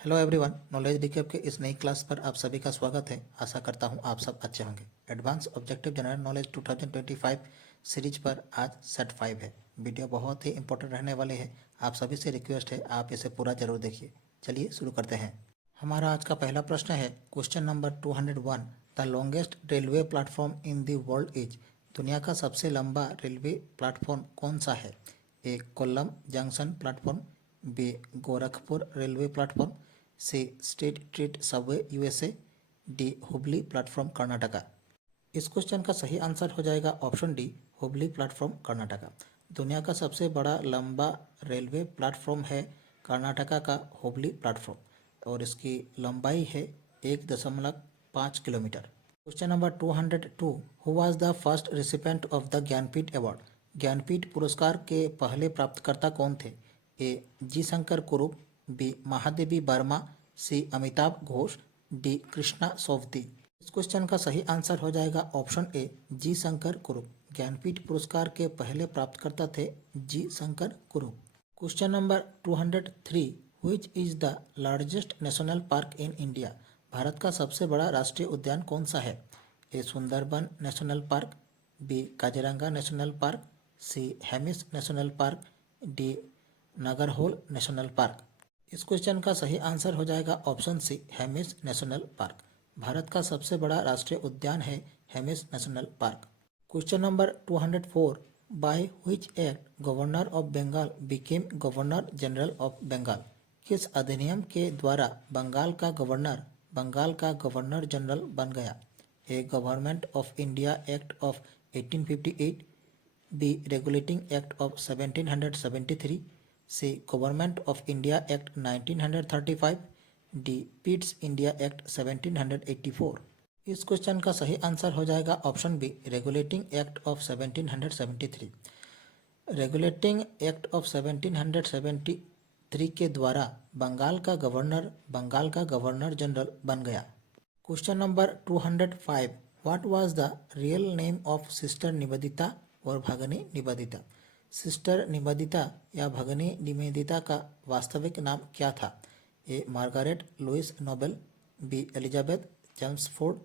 Hello everyone, knowledge recap के इस नई क्लास पर आप सभी का स्वागत है। आशा करता हूं आप सब अच्छे होंगे। Advance objective general knowledge 2025 series पर आज सेट 5 है। वीडियो बहुत ही इंपॉर्टेंट रहने वाले हैं। आप सभी से रिक्वेस्ट है आप इसे पूरा जरूर देखिए। चलिए शुरू करते हैं। हमारा आज का पहला प्रश्न है question number 201। The longest railway platform in the world is. दुनिया का सबसे लंबा रेलवे प्लेटफॉर्म कौन सा है? A Kollam junction platform, B Gorakhpur railway platform, C street treat subway USA, D Hubli platform Karnataka. इस क्वेश्चन का सही आंसर हो जाएगा option D, Hubli platform Karnataka. दुनिया का सबसे बड़ा लंबा रेलवे प्लेटफॉर्म है कर्नाटका का हुबली प्लेटफॉर्म और इसकी लंबाई है 1.5 kilometre. Question number 202। Who was the first recipient of the Jnanpith award. Jnanpith पुरस्कार के पहले प्राप्तकर्ता कौन थे? ए जी शंकर कुरूप, बी महादेवी वर्मा, सी अमिताभ घोष, डी कृष्णा सोवती। इस क्वेश्चन का सही आंसर हो जाएगा ऑप्शन ए, जी शंकर कुरूप। ज्ञानपीठ पुरस्कार के पहले प्राप्तकर्ता थे G Shankar Kurup. Question number 203। Which is the largest national park in India. भारत का सबसे बड़ा राष्ट्रीय उद्यान कौन सा है? A Sundarban national park, B Kaziranga national park, C Hemis national park, D Nagarhole national park. इस क्वेश्चन का सही आंसर हो जाएगा option C, Hemis national park. भारत का सबसे बड़ा राष्ट्रीय उद्यान है Hemis national park. Question number 204। By which act governor of Bengal became governor general of Bengal. किस अधिनियम के द्वारा बंगाल का गवर्नर जनरल बन गया? A government of India act of 1858, B regulating act of 1773, C government of India act 1935, D Pitt's India act 1784। इस question का सही आंसर हो जाएगा option B, regulating act of 1773। Regulating act of 1773 के द्वारा बंगाल का गवर्नर जनरल बन गया। Question number 205। What was the real name of sister Nivedita और भगनी निवेदिता। सिस्टर निवेदिता या भगनी निवेदिता का वास्तविक नाम क्या था? A Margaret Louis Noble, B Elizabeth Chelmsford,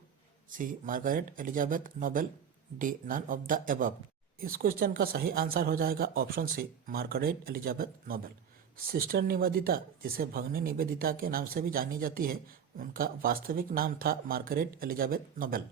C Margaret Elizabeth Noble, D none of the above. इस क्वेश्चन का सही आंसर हो जाएगा option C, Margaret Elizabeth Noble. Sister Nivedita, जिसे भगनी निवेदिता के नाम से भी जानी जाती है, उनका वास्तविक नाम था Margaret Elizabeth Nobel.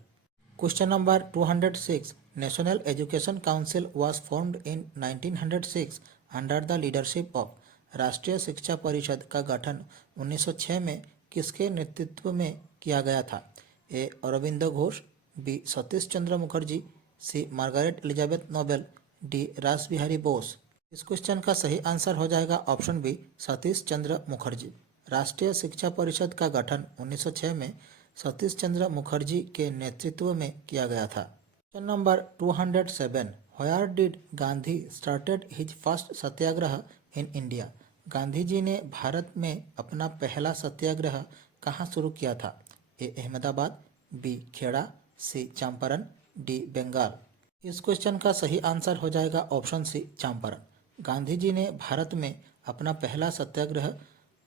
Question number 206। National education council was formed in 1906 under the leadership of. राष्ट्रीय शिक्षा परिषद का गठन 1906 में किसके नेतृत्व में किया गया था? ए अरविंदो घोष, बी सतीश चंद्र मुखर्जी, सी मार्गारेट एलिजाबेथ नोबेल, डी रास बिहारी बोस। इस क्वेश्चन का सही आंसर हो जाएगा ऑप्शन बी, सतीश चंद्र मुखर्जी। राष्ट्रीय शिक्षा परिषद का गठन 1906 में सतीश चंद्र मुखर्जी के नेतृत्व में किया गया था। Question number 207। Where did Gandhi started his first satyagraha in India. Gandhi ji ने भारत में अपना पहला सत्याग्रह कहाँ शुरू किया था? ए अहमदाबाद, बी खेड़ा, सी चंपारण, डी बंगाल। इस क्वेश्चन का सही आंसर हो जाएगा ऑप्शन सी, चंपारण। गांधी जी ने भारत में अपना पहला सत्याग्रह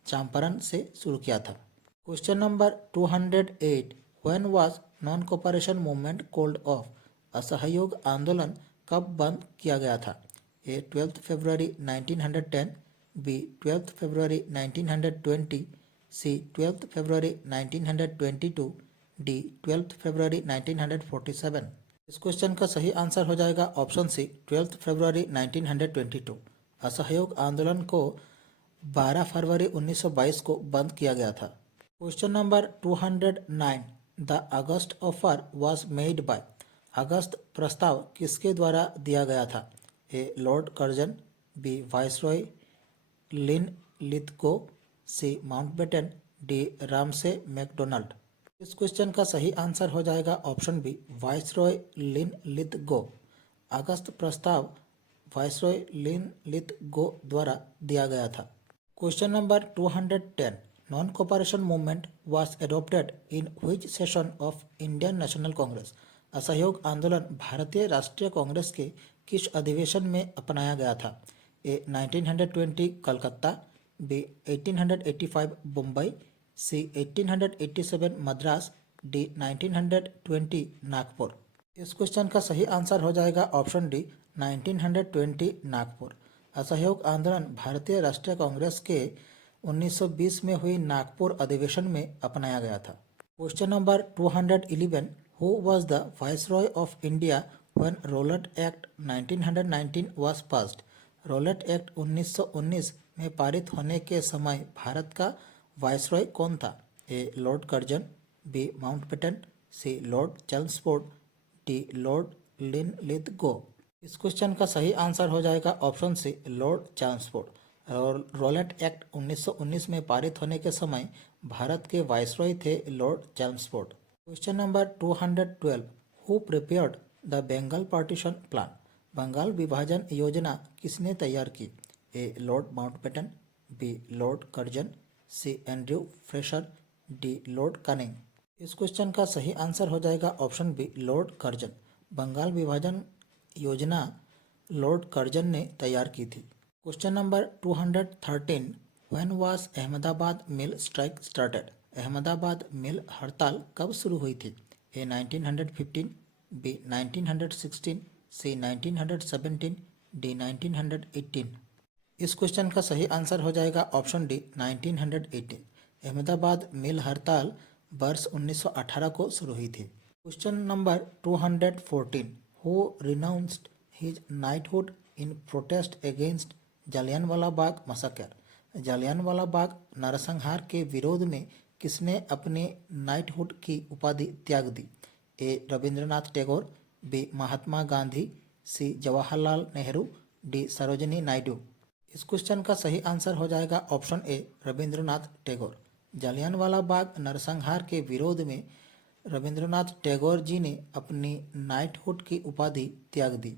चंपारण से शुरू किया था। Question number 208। When was non cooperation movement called off. असहयोग आंदोलन कब बंद किया गया था? A 12 February 1910, B 12 February 1920, C 12 February 1922, D 12 फरवरी 1947। इस क्वेश्चन का सही आंसर हो जाएगा ऑप्शन सी, 12 फरवरी 1922। असहयोग आंदोलन को 12 फरवरी 1922 को बंद किया गया था। Question number 209। The August offer was made by. अगस्त प्रस्ताव किसके द्वारा दिया गया था? A lord Curzon, B viceroy Linlithgow, C Mountbatten, D Ramsay MacDonald. इस क्वेश्चन का सही आंसर हो जाएगा option B, viceroy Linlithgow. अगस्त प्रस्ताव वाइसरॉय लिन लिथगो द्वारा दिया गया था। Question number 210। Non cooperation movement was adopted in which session of Indian national congress. असहयोग आंदोलन भारतीय राष्ट्रीय कांग्रेस के किस अधिवेशन में अपनाया गया था? ए 1920 कलकत्ता, बी 1885 मुंबई, सी 1887 मद्रास, डी 1920 नागपुर। इस क्वेश्चन का सही आंसर हो जाएगा ऑप्शन डी 1920 नागपुर। असहयोग आंदोलन भारतीय राष्ट्रीय कांग्रेस के 1920 में हुई नागपुर अधिवेशन में अपनाया गया था। Question number 211, who was the viceroy of India when Rowlatt act 1919 was passed. Rowlatt act 1919 में पारित होने के समय भारत का वाइसरॉय कौन था? A lord Curzon, B Mountbatten, C lord Chelmsford, D lord Linlithgow. इस क्वेश्चन का सही आंसर हो जाएगा option C lord Chelmsford. Rowlatt act 1919 में पारित होने के समय भारत के वाइसरॉय थे lord Chelmsford. Question number 212, who prepared the Bengal partition plan. Bengal विभाजन योजना किसने तैयार की? A lord Mountbatten, B lord Curzon, C Andrew Fraser, D lord Canning. इस क्वेश्चन का सही आंसर हो जाएगा option B lord Curzon. Bengal विभाजन योजना लॉर्ड कर्जन ने तैयार की थी। Question number 213, when was Ahmedabad mill strike started. Ahmedabad mill हड़ताल कब शुरू हुई थी? ए 1915, बी 1916, सी 1917, डी 1918। इस क्वेश्चन का सही आंसर हो जाएगा ऑप्शन डी 1918। अहमदाबाद मिल हड़ताल वर्ष 1918 को शुरू हुई थी। क्वेश्चन नंबर 214, who renounced his knighthood in protest against Jallianwala Bagh massacre. Jallianwala Bagh नरसंहार के विरोध में किसने अपने नाइटहुड की उपाधि त्याग दी? ए Rabindranath Tagore, B Mahatma Gandhi, C Jawaharlal Nehru, D Sarojini Naidu. इस क्वेश्चन का सही आंसर हो जाएगा ऑप्शन ए रविंद्रनाथ टैगोर। जलियांवाला बाग नरसंहार के विरोध में रविंद्रनाथ टैगोर जी ने अपनी नाइटहुड की उपाधि त्याग दी।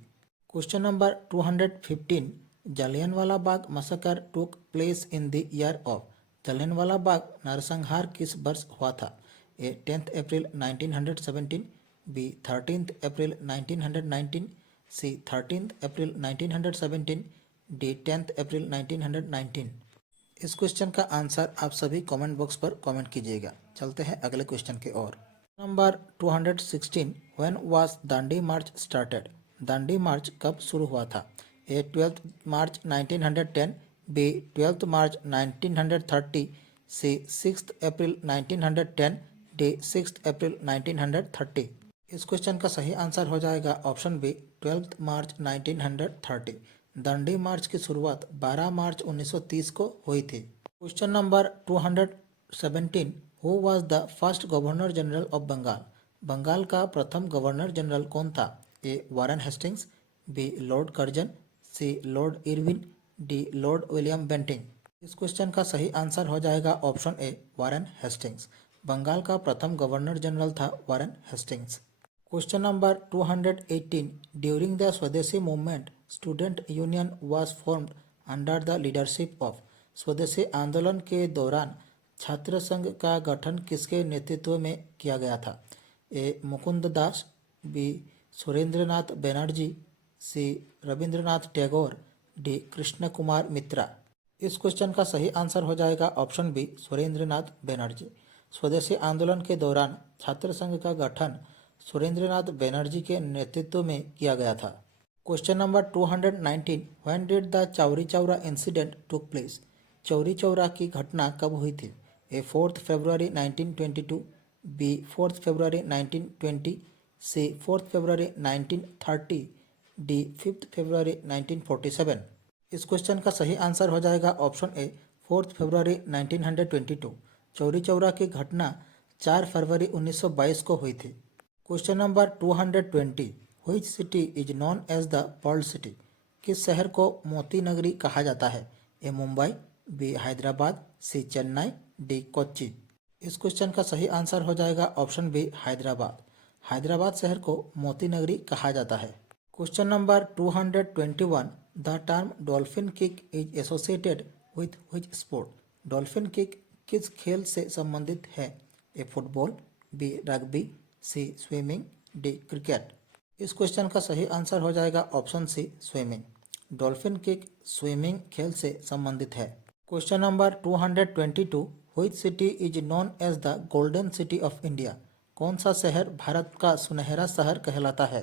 Question number 215, Jallianwala Bagh massacre took place in the year of. Jallianwala Bagh नरसंहार किस वर्ष हुआ था? ए 10 अप्रैल 1917, बी 13 अप्रैल 1919, सी 13 अप्रैल 1917, डी 10 अप्रैल 1919। इस क्वेश्चन का आंसर आप सभी कमेंट बॉक्स पर कमेंट कीजिएगा। चलते हैं अगले क्वेश्चन की ओर। Number 216, when was Dandi march started. Dandi march कब शुरू हुआ था? ए 12 मार्च 1910, बी 12 मार्च 1930, सी 6 अप्रैल 1910, डी 6 अप्रैल 1930। इस क्वेश्चन का सही आंसर हो जाएगा ऑप्शन बी 12 मार्च 1930। दांडी मार्च की शुरुआत 12 मार्च 1930 को हुई थी। Question number 217, who was the first governor general of Bengal. Bengal का प्रथम गवर्नर जनरल कौन था? A Warren Hastings, B lord Curzon, C lord Irwin, D lord William Bentinck. इस क्वेश्चन का सही आंसर हो जाएगा option A Warren Hastings. Bengal का प्रथम गवर्नर जनरल था Warren Hastings. Question number 218, during the swadeshi movement student union was formed under the leadership of. स्वदेशी आंदोलन के दौरान छात्र संघ का गठन किसके नेतृत्व में किया गया था? ए मुकुंद दास, बी सुरेंद्रनाथ बनर्जी, सी रविंद्रनाथ टैगोर, डी कृष्ण कुमार मित्रा। इस क्वेश्चन का सही आंसर हो जाएगा ऑप्शन बी सुरेंद्रनाथ बनर्जी। स्वदेशी आंदोलन के दौरान छात्र संघ का गठन सुरेंद्रनाथ बनर्जी के नेतृत्व में किया गया था। Question number 219, when did the Chauri Chaura incident took place. Chauri Chaura की घटना कब हुई थी? ए 4 फरवरी 1922, बी 4 फरवरी 1920, सी 4 फरवरी 1930, डी 5 फरवरी 1947। इस क्वेश्चन का सही आंसर हो जाएगा ऑप्शन ए 4 फरवरी 1922। चौरी चौरा की घटना 4 फरवरी 1922 को हुई थी। Question number 220, which city is known as the Perl city. किस शहर को मोती नगरी कहा जाता है? ए मुंबई, बी हैदराबाद, सी चेन्नई, डी कोच्चि। इस क्वेश्चन का सही आंसर हो जाएगा ऑप्शन बी हैदराबाद। हैदराबाद शहर को मोती नगरी कहा जाता है। Question number 221, the term dolphin kick is associated with which sport. Dolphin kick किस खेल से संबंधित है? A football, B rugby, C swimming, D cricket. इस क्वेश्चन का सही आंसर हो जाएगा option C swimming. Dolphin kick swimming खेल से संबंधित है। Question number 222 which city is known as the golden city of India? कौन सा शहर भारत का सुनहरा शहर कहलाता है?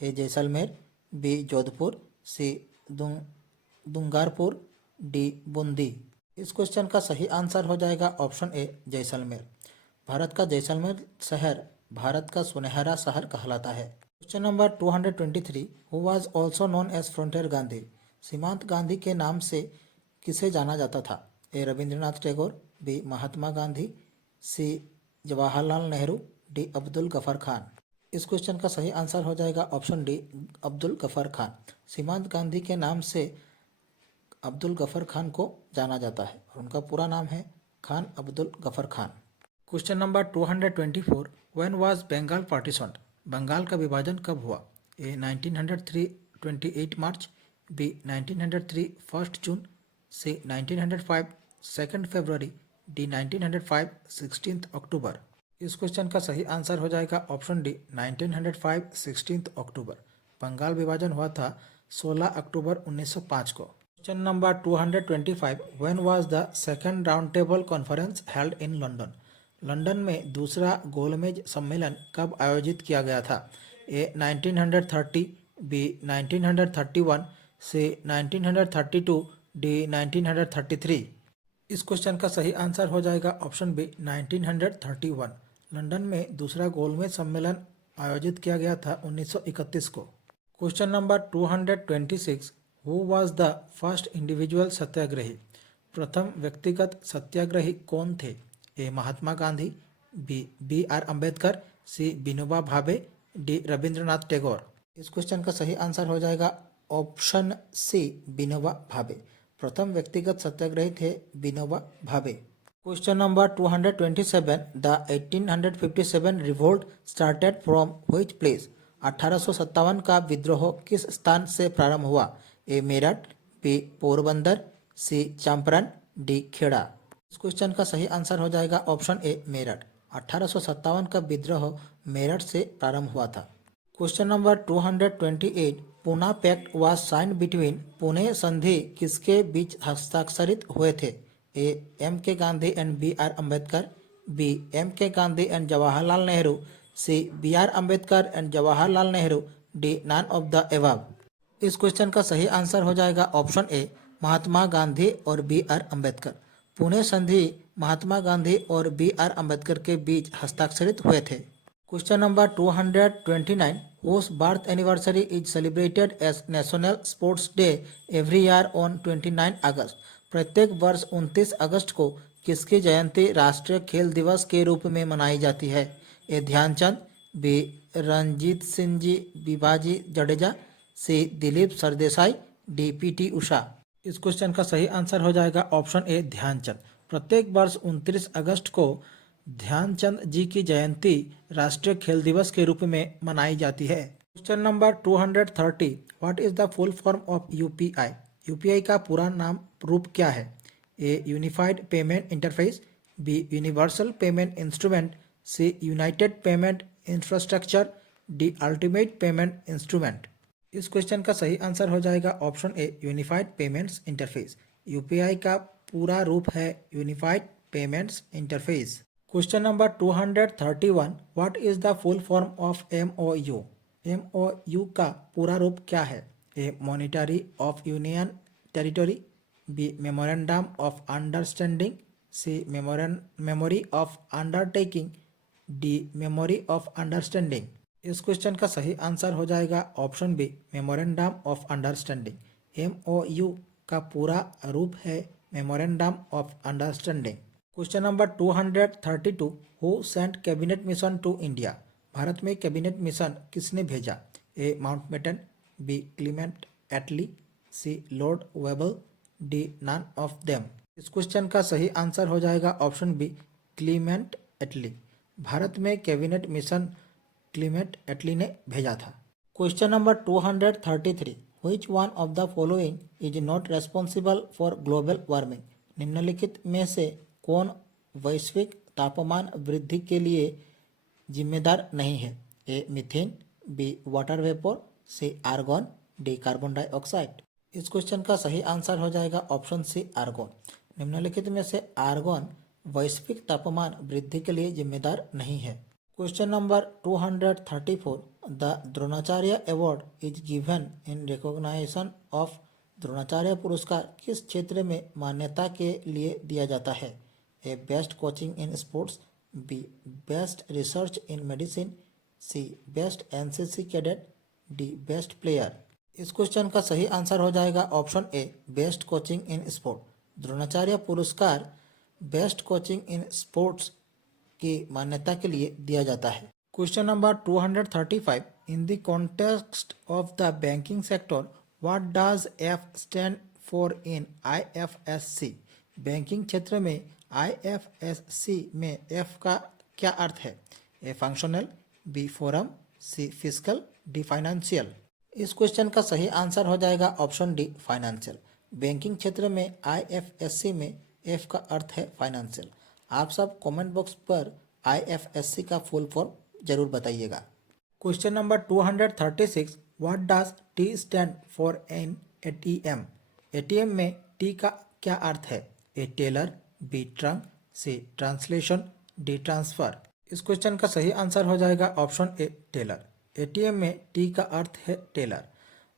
ए जैसलमेर, बी जोधपुर, सी दुंगारपुर, डी बूंदी। इस क्वेश्चन का सही आंसर हो जाएगा ऑप्शन ए जैसलमेर। भारत का जैसलमेर शहर भारत का सुनहरा शहर कहलाता है। Question number 223 who was also known as frontier Gandhi? सीमांत गांधी के नाम से किसे जाना जाता था? A Rabindranath Tagore, B Mahatma Gandhi, C Jawaharlal Nehru, D Abdul Ghaffar Khan. इस क्वेश्चन का सही आंसर हो जाएगा ऑप्शन डी अब्दुल गफर खान। सीमांत गांधी के नाम से अब्दुल गफर खान को जाना जाता है और उनका पूरा नाम है Khan Abdul Ghaffar Khan. Question number 224 when was Bengal partitioned? Bengal का विभाजन कब हुआ? ए 1903 28 मार्च, बी 1903 1 जून, सी 1905 2 फरवरी, डी 1905 16 अक्टूबर। इस क्वेश्चन का सही आंसर हो जाएगा ऑप्शन डी 1905 16 अक्टूबर। बंगाल विभाजन हुआ था 16 अक्टूबर 1905 को। Question number 225 when was the second round table conference held in London? London में दूसरा गोलमेज सम्मेलन कब आयोजित किया गया था? ए 1930, बी 1931, सी 1932, डी 1933। इस क्वेश्चन का सही आंसर हो जाएगा ऑप्शन बी 1931। लंदन में दूसरा गोलमेज सम्मेलन आयोजित किया गया था 1931 को। Question number 226 who was the first individual satyagrahi? प्रथम व्यक्तिगत सत्याग्रही कौन थे? A Mahatma Gandhi, B R Ambedkar, C Vinoba Bhave, D Rabindranath Tagore. इस क्वेश्चन का सही आंसर हो जाएगा ऑप्शन सी विनोबा भावे। प्रथम व्यक्तिगत सत्याग्रही थे Vinoba Bhave. Question number 227 the 1857 revolt started from which place? 1857 का विद्रोह किस स्थान से प्रारंभ हुआ? ए मेरठ, बी पोरबंदर, सी चंपारण, डी खेड़ा। इस क्वेश्चन का सही आंसर हो जाएगा ऑप्शन ए मेरठ। 1857 का विद्रोह मेरठ से प्रारंभ हुआ था। Question number 228 Poona pact was sign between? Pune संधि किसके बीच हस्ताक्षरित हुए थे? A M K Gandhi and B R Ambedkar, B M K Gandhi and Jawaharlal Nehru, C B R Ambedkar and Jawaharlal Nehru, D none of the above. इस क्वेश्चन का सही आंसर हो जाएगा ऑप्शन ए महात्मा गांधी और बी आर अम्बेडकर। पुणे संधि महात्मा गांधी और बी आर अम्बेडकर के बीच हस्ताक्षरित हुए थे। Question number 229 whose birth anniversary is celebrated as National Sports Day every year on 29 अगस्त? प्रत्येक वर्ष 29 अगस्त को किसकी जयंती राष्ट्रीय खेल दिवस के रूप में मनाई जाती है? ए ध्यानचंद, बी रणजीत सिंह जी बिबाजी जडेजा, सी दिलीप सरदेसाई, डी पी उषा। इस क्वेश्चन का सही आंसर हो जाएगा ऑप्शन ए ध्यानचंद। प्रत्येक वर्ष 29 अगस्त को ध्यानचंद जी की जयंती राष्ट्रीय खेल दिवस के रूप में मनाई जाती है। Question number 230 what is the full form of UPI? UPI का पूरा नाम रूप क्या है? A unified payment interface, B universal payment instrument, C united payment infrastructure, D ultimate payment instrument. इस क्वेश्चन का सही आंसर हो जाएगा option A unified payments interface. UPI का पूरा रूप है unified payments interface. Question number 231 what is the full form of MOU? MOU का पूरा रूप क्या है? A monetary of union territory, B memorandum of understanding, C memory of undertaking, D memory of understanding. इस क्वेश्चन का सही answer हो जाएगा option B memorandum of understanding. MOU का पूरा रूप है memorandum of understanding. Question number 232 who sent cabinet mission to India? Bharat में कैबिनेट मिशन किसने भेजा? A Mountbatten, B Clement Attlee, C lord Wavell, D none of them. इस question का सही आंसर हो जाएगा ऑप्शन बी क्लीमेंट एटली। भारत में कैबिनेट मिशन क्लीमेंट एटली ने भेजा था। Question number 233 which one of the following is not responsible for global warming? निम्नलिखित में से कौन वैश्विक तापमान वृद्धि के लिए जिम्मेदार नहीं है? A methane, B water vapour, C argon, D carbon dioxide. इस क्वेश्चन का सही आंसर हो जाएगा ऑप्शन सी आर्गन। निम्नलिखित में से आर्गन वैश्विक तापमान वृद्धि के लिए जिम्मेदार नहीं है। Question number 234 the Dronacharya award is given in recognition of Dronacharya पुरस्कार किस क्षेत्र में मान्यता के लिए दिया जाता है? A best coaching in sports, B best research in medicine, C best NCC cadet, D best player. इस क्वेश्चन का सही आंसर हो जाएगा option A best coaching in sport. Dronacharya पुरस्कार बेस्ट कोचिंग इन स्पोर्ट्स की मान्यता के लिए दिया जाता है। Question number 235 in the context of the banking sector what does F stand for in IFSC? Banking क्षेत्र में आईएफएससी में एफ का क्या अर्थ है? ए फंक्शनल, बी फोरम, सी फिस्कल, डी फाइनेंशियल। इस क्वेश्चन का सही आंसर हो जाएगा ऑप्शन डी फाइनेंशियल। बैंकिंग क्षेत्र में आईएफएससी में एफ का अर्थ है फाइनेंशियल। आप सब कमेंट बॉक्स पर आईएफएससी का फुल फॉर्म जरूर बताइएगा। Question number 236 what does T stand for in ATM? ATM में टी का क्या अर्थ है? ए Taylor, B trunk, see translation, D transfer. इस क्वेश्चन का सही आंसर हो जाएगा ऑप्शन ए टेलर। एटीएम में टी का अर्थ है टेलर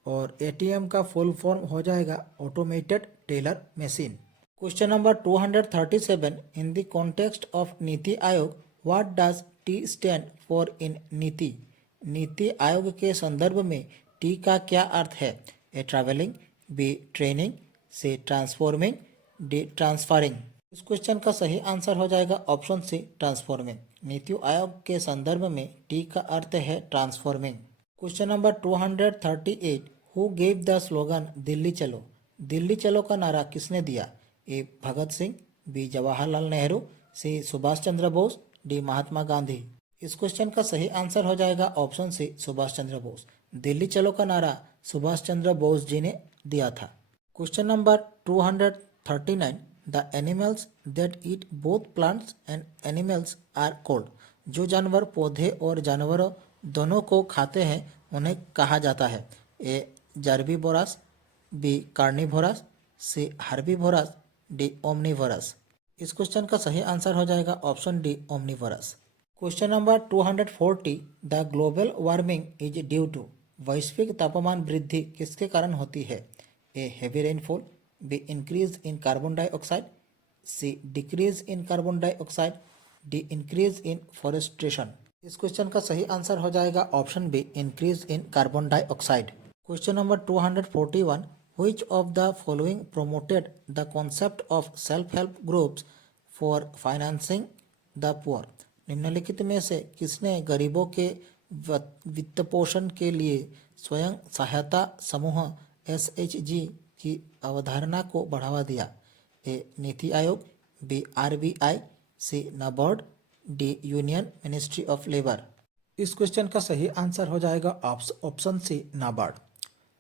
और एटीएम का फुल फॉर्म हो जाएगा automated teller machine. Question number 237 in the context of NITI Aayog what does T stand for in नीति? नीति आयोग के संदर्भ में टी का क्या अर्थ है? ए travelling, be training, C transforming, D transferring. इस क्वेश्चन का सही आंसर हो जाएगा ऑप्शन सी ट्रांसफॉर्मिंग। नीति आयोग के संदर्भ में टी का अर्थ है transforming. Question number 238 who gave the slogan Delhi चलो? दिल्ली चलो का नारा किसने दिया? ए भगत सिंह, बी जवाहरलाल नेहरू, सी सुभाष चंद्र बोस, डी महात्मा गांधी। इस क्वेश्चन का सही आंसर हो जाएगा ऑप्शन सी सुभाष चंद्र बोस। दिल्ली चलो का नारा सुभाष चंद्र बोस जी ने दिया था। Question number 239 the animals that eat both plants and animals are called? जो जानवर पौधे और जानवरों दोनों को खाते हैं उन्हें कहा जाता है? A gerbivorous, B carnivorous, C herbivorous, D omnivorous. इस क्वेश्चन का सही आंसर हो जाएगा option D omnivorous. Question number 240 the global warming is due to? वैश्विक तापमान वृद्धि किसके कारण होती है? A heavy rainfall, B increase in carbon dioxide, C decrease in carbon dioxide, D increase in forestation. इस क्वेश्चन का सही आंसर हो जाएगा option B increase in carbon dioxide. Question number 241 Which of the following promoted the concept of self-help groups for financing the poor? निम्नलिखित में से किसने गरीबों के वित्तपोषण के लिए स्वयं सहायता समूह SHG की अवधारणा को बढ़ावा दिया? A NITI Aayog, B RBI, C NABARD, D union ministry of labour. इस क्वेश्चन का सही आंसर हो जाएगा ऑप्शन सी नाबार्ड।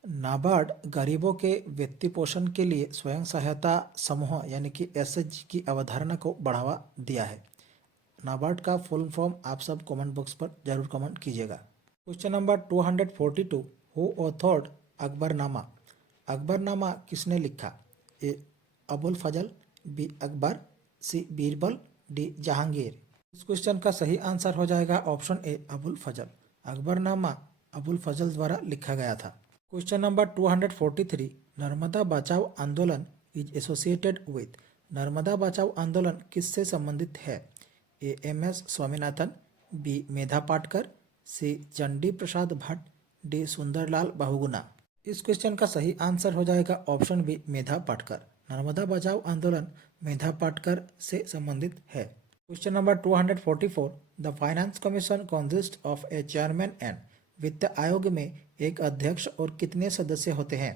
नाबार्ड गरीबों के वित्तीय पोषण के लिए स्वयं सहायता समूह यानी कि SHG की अवधारणा को बढ़ावा दिया है। नाबार्ड का फुल फॉर्म आप सब कमेंट बॉक्स पर जरूर कमेंट कीजिएगा। Question number 242 who authored Akbarnama? Akbarnama किसने लिखा? ए अबुल फजल, बी अकबर, सी बीरबल, डी जहांगीर। इस क्वेश्चन का सही आंसर हो जाएगा ऑप्शन ए अबुल फजल। अकबरनामा अबुल फजल द्वारा लिखा गया था। क्वेश्चन नंबर 243 नर्मदा बचाओ आंदोलन इज एसोसिएटेड विथ? नर्मदा बचाओ आंदोलन किससे संबंधित है? ए MS स्वामीनाथन, बी मेधा पाटकर, सी चंडी प्रसाद भट्ट, डी सुंदरलाल बहुगुणा। इस क्वेश्चन का सही आंसर हो जाएगा ऑप्शन बी मेधा पाटकर। नर्मदा बचाओ आंदोलन मेधा पाटकर से संबंधित है। Question number 244 the finance commission consist of A chairman and? वित्त आयोग में एक अध्यक्ष और कितने सदस्य होते हैं?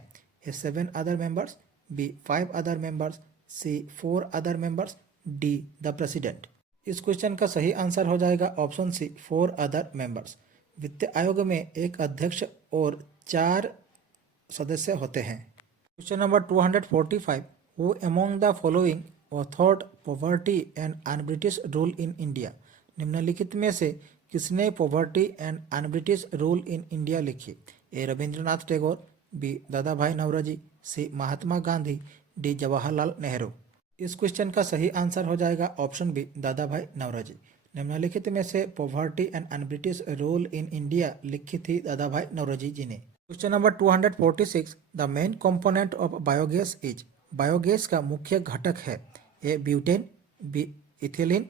A 7 other members, B 5 other members, C 4 other members, D the president. इस क्वेश्चन का सही आंसर हो जाएगा ऑप्शन सी 4 अदर मेंबर्स। वित्त आयोग में एक अध्यक्ष और 4 सदस्य होते हैं। Question number 245 who among the following authored poverty and un British rule in India? निम्नलिखित में से किसने poverty and un British rule in India लिखी? ए रविंद्रनाथ टैगोर, बी दादा भाई नौरोजी, सी महात्मा गांधी, डी जवाहरलाल नेहरू। इस क्वेश्चन का सही आंसर हो जाएगा ऑप्शन बी, दादा भाई नौरोजी। निम्नलिखित में से poverty and un-British rule in India लिखी थी दादा भाई नौरोजी जी ने। Question number 246, the main component of biogas is. Biogas का मुख्य घटक है ए ब्यूटेन, बी इथिलीन,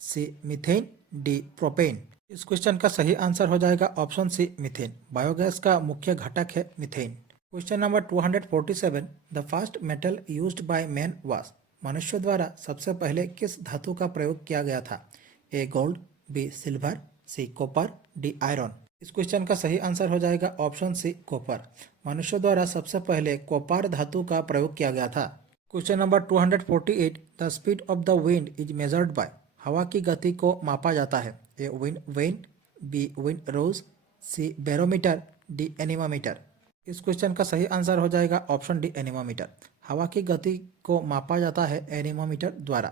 सी मीथेन, डी प्रोपेन। इस क्वेश्चन का सही आंसर हो जाएगा ऑप्शन सी, मीथेन। बायोगैस का मुख्य घटक है methane. Question number 247, the first metal used by man was. मनुष्य द्वारा सबसे पहले किस धातु का प्रयोग किया गया था? A gold, B silver, C copper, D iron. इस क्वेश्चन का सही आंसर हो जाएगा ऑप्शन सी, कॉपर। मनुष्य द्वारा सबसे पहले कॉपर धातु का प्रयोग किया गया था। Question number 248, the speed of the wind is measured by. हवा की गति को मापा जाता है A wind vane, B wind rose, C barometer, D anemometer. इस क्वेश्चन का सही आंसर हो जाएगा ऑप्शन डी, एनीमोमीटर। हवा की गति को मापा जाता है एनीमोमीटर द्वारा।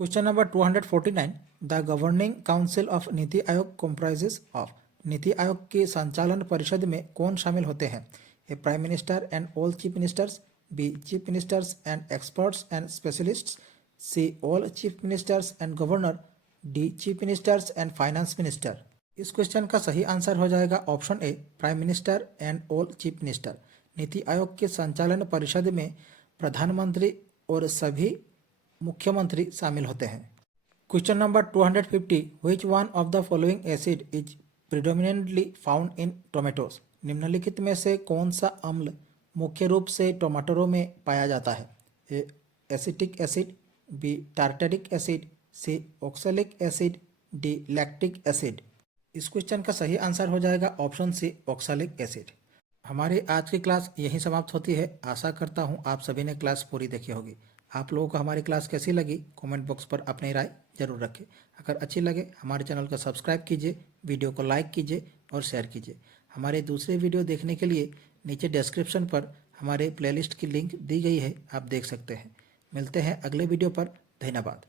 Question number 249, the governing council of NITI Aayog comprises of. NITI Aayog की संचालन परिषद में कौन शामिल होते हैं? A prime minister and all chief ministers, B chief ministers and experts and specialists, C all chief ministers and governor, D chief ministers and finance minister. इस question का सही आंसर हो जाएगा option A, prime minister and all chief minister. NITI Aayog के संचालन परिषद में प्रधानमंत्री और सभी मुख्यमंत्री शामिल होते हैं। Question number 250, which one of the following acid is predominantly found in tomatoes. निम्नलिखित में से कौन सा अम्ल मुख्य रूप से टमाटरों में पाया जाता है? A acetic acid, B tartaric acid, C oxalic acid, D lactic acid. इस क्वेश्चन का सही आंसर हो जाएगा ऑप्शन सी, ऑक्सैलिक एसिड। हमारी आज की क्लास यहीं समाप्त होती है। आशा करता हूँ आप सभी ने क्लास पूरी देखी होगी। आप लोगों को हमारी क्लास कैसी लगी कमेंट बॉक्स पर अपनी राय जरूर रखें। अगर अच्छी लगे हमारे चैनल को सब्सक्राइब कीजिए, वीडियो को लाइक कीजिए और शेयर कीजिए। हमारे दूसरे वीडियो देखने के लिए नीचे डिस्क्रिप्शन पर हमारे प्लेलिस्ट की लिंक दी गई है, आप देख सकते हैं। मिलते हैं अगले वीडियो पर। धन्यवाद।